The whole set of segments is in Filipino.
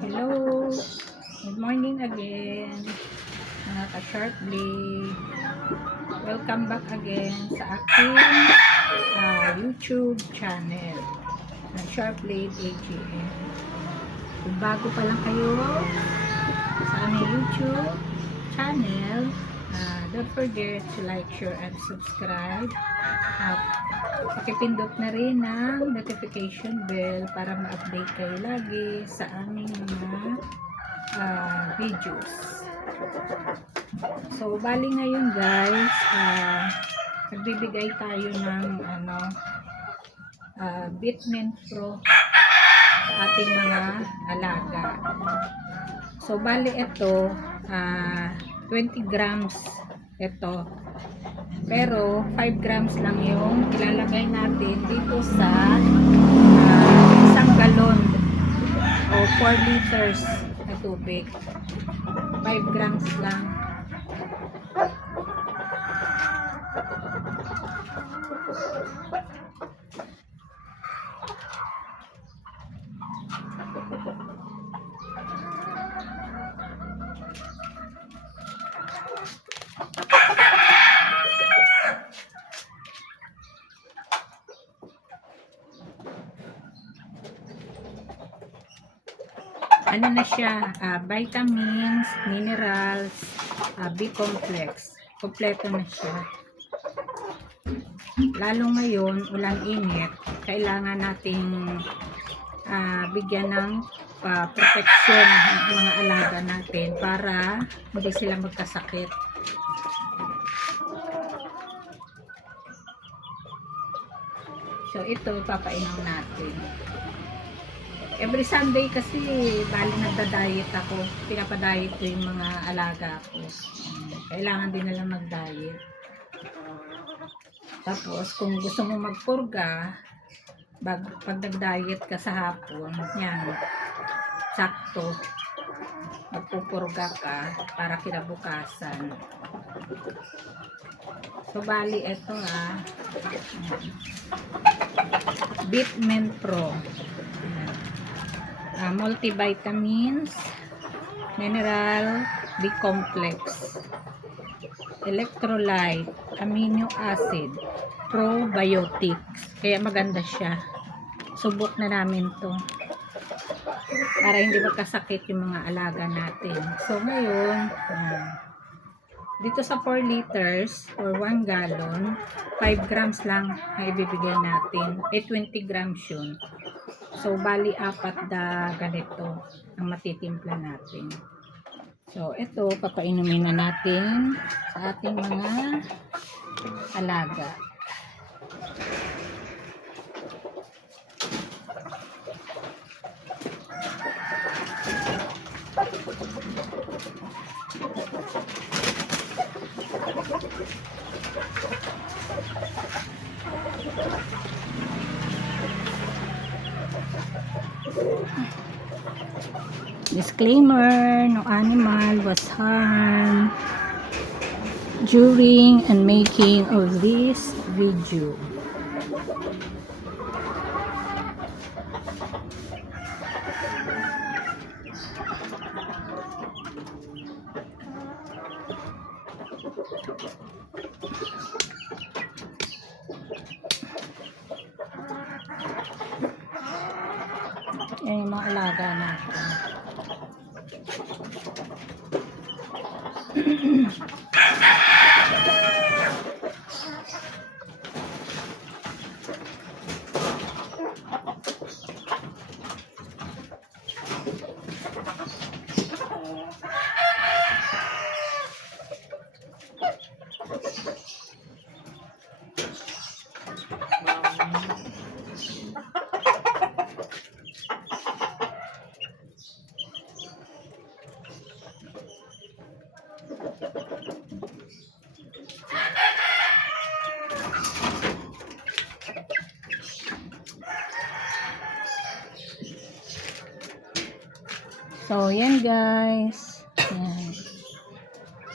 Hello, good morning again mga ka-Sharply. Welcome back again sa aking YouTube channel ng Sharply AGN. Kung bago pa lang kayo sa aming YouTube channel, don't forget to like, share, and subscribe. At pakipindot na rin ng notification bell para ma-update kayo lagi sa aming mga videos. So, bali ngayon guys, nagbibigay tayo ng Bitmin Pro sa ating mga alaga. So, bali ito, 20 grams ito. Pero 5 grams lang yung ilalagay natin dito sa isang galon o 4 liters na tubig. 5 grams lang. Ano na siya, vitamins, minerals, B-complex. Kompleto na siya. Lalo ngayon, ulang init, kailangan nating bigyan ng protection ng mga alaga natin para hindi sila magkasakit. So, ito, papainom natin. Every Sunday kasi, bali nagda-diet ako. Pinapadiet ko yung mga alaga ko. Kailangan din nila mag-diet. Tapos, kung gusto mo magpurga, pag nag-diet ka sa hapon, yan, sakto, magpupurga ka para kinabukasan. So, bali, ito Bitmin Pro. Multivitamins, mineral, B-complex, electrolyte, amino acid, probiotics. Kaya maganda siya. Subok na namin to para hindi magkasakit yung mga alaga natin. So ngayon, dito sa 4 liters or 1 gallon, 5 grams lang ang ibibigay natin. 20 grams yun. So, bali 4 na ganito ang matitimpla natin. So, ito, papainumin na natin sa ating mga alaga. Disclaimer, no animal was harmed during and making of this video. Yan yung mga alaga natin. So, yan guys. Yan.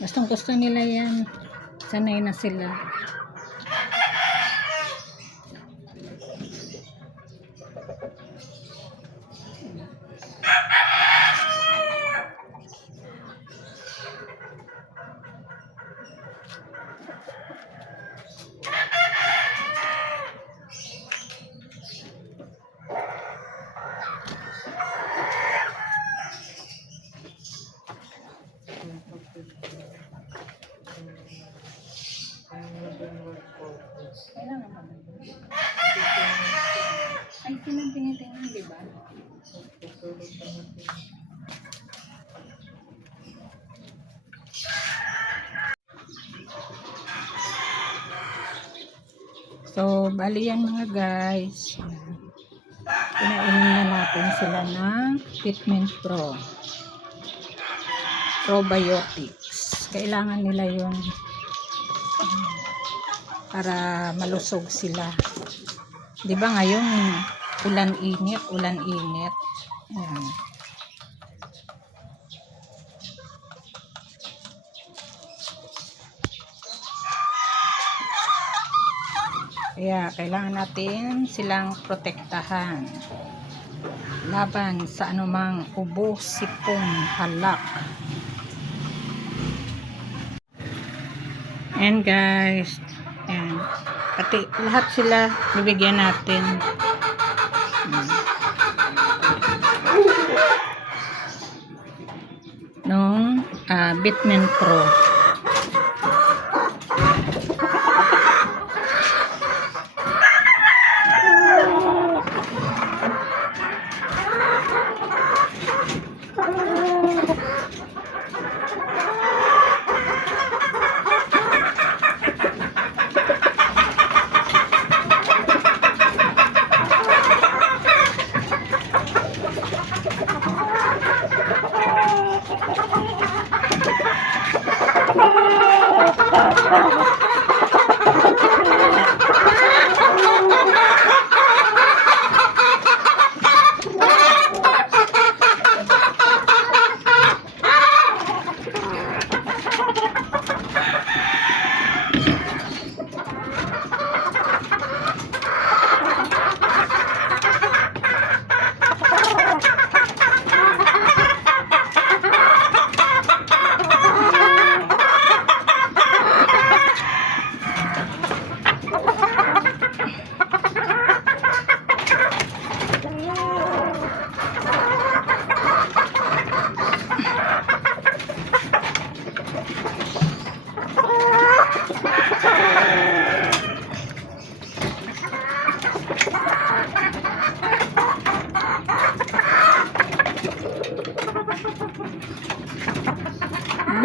Gustong gusto nila yan. Sanay na sila. So, bali yan mga guys. Pinainom na natin sila ng Fitment Pro. Probiotics. Kailangan nila yun para malusog sila. 'Di ba ngayon ulan-init. Ayan. Kaya kailangan natin silang protektahan laban sa anumang ubo, sipon, halak. And guys, ayan. Pati lahat sila bibigyan natin. Nung Fitment Pro.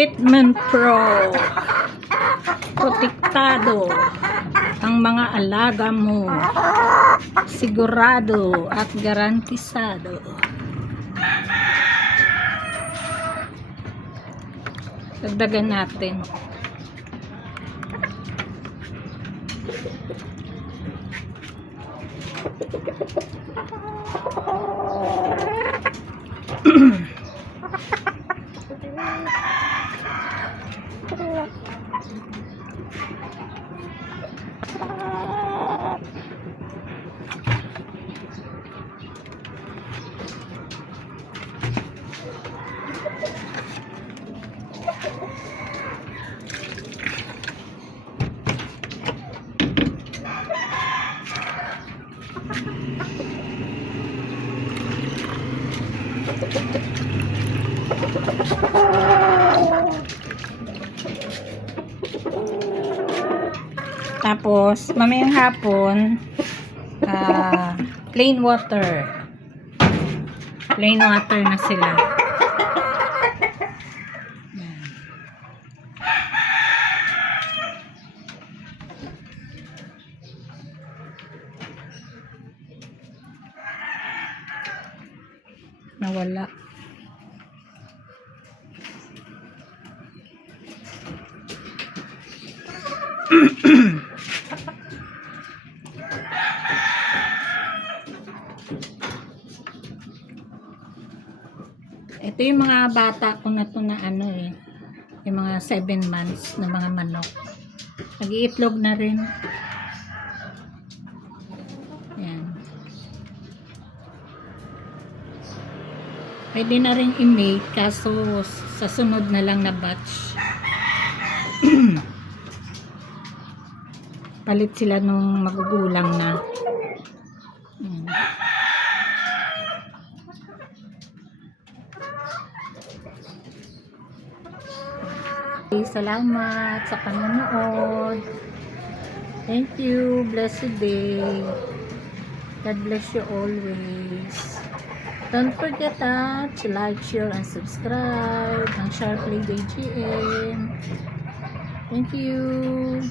Fitment Pro. Protektado ang mga alaga mo. Sigurado at garantisado. Dagdagan natin. Tapos, mamayang hapon, plain water. Plain water na sila. Nawala. Ito yung mga bata ko na to na ano yung mga 7 months na mga manok. Nag-iitlog na rin. Yan. Pwede na rin i-mate kaso sa sunod na lang na batch. Palit sila nung magugulang na. Salamat sa panonood. Thank you. Blessed day. God bless you always. Don't forget to like, share, and subscribe ng Sharpley BGM. Thank you.